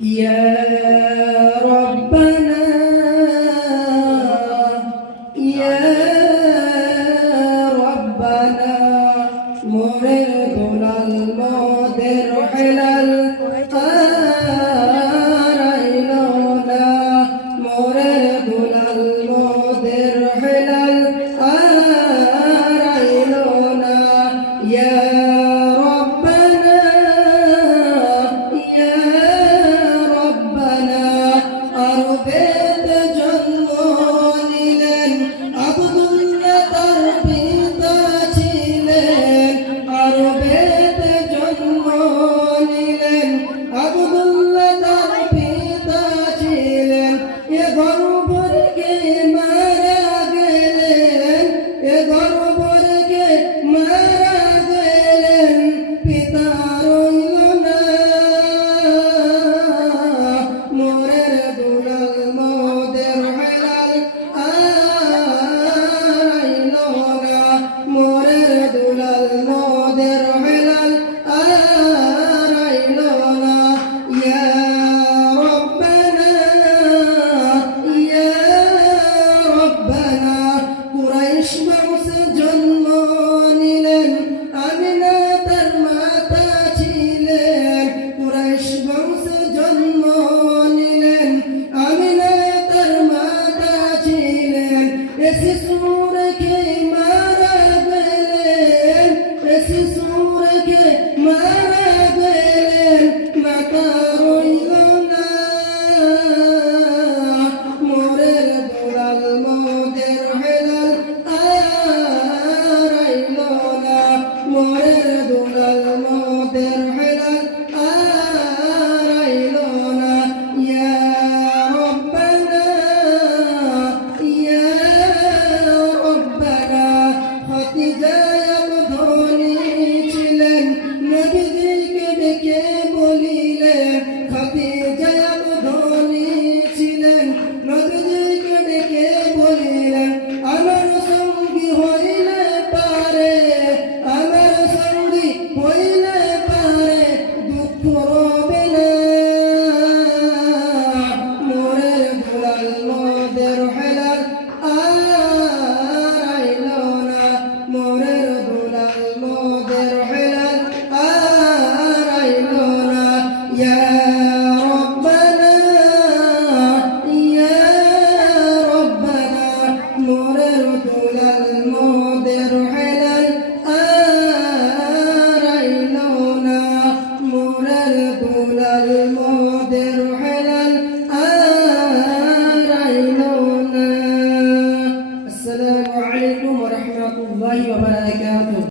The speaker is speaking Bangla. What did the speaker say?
يا ربنا يا ربنا মোরের দুলাল মোদের হেলাল আরাইলো না মোরের দুলাল মোদের হেলাল আরাইলো না ইয়া রব্বানা ইয়া রব্বানা আরবেতে জন্ম নিলেন আব্দুল্লাহ তার পিতা ছিলেন আরবেতে জন্ম নিলেন আব্দুল্লাহ তার পিতা ছিলেন এ গর্ভকে মারা গেলেন এ গর্ভকে মারা গেলেন পিতা রইল না মোরের দুলাল মোদের হেলাল আরাইলো না মোরের দুলাল মোদের হেলাল আরাইলো না ইয়া রব্বানা ইয়া রব্বানা কুরাইশ বংশে জন্ম নিলেন আমিনা তার মাতা ছিলেন কুরাইশ বংশে জন্ম নিলেন আমিনা তার মাতা ছিলেন এ শিশুরকে মারা গেলেন এ শিশুরকে মারা গেলেন মাতা রইল না মোরের দুলাল মোদের হেলাল আরাইলো না মোরের দুলাল মোদের হেলাল আরাইলো না ইয়া রব্বানা ইয়া রব্বানা খদিজা ধনী ছিলেন নবীজিকে ডেকে বলিলেন খদিজা ধনী ছিলেন নবীজিকে ডেকে বলিলেন আমার সঙ্গী হইলে পারে আমার সঙ্গী হইলে পারে দুঃখ রবে না মোরের দুলাল মোদের হেলাল আরাইলো না মোরের দুলাল মোদের হেলাল আরাইলো না ইয়া রব্বানা ইয়া রব্বানা মোরের দুলাল মোদের হেলাল আরাইলো না মোরের দুলাল মোদের হেলাল আরাইলো না আসসালামু আলাইকুম ওয়া রাহমাতুল্লাহি ওয়া বারাকাতুহু।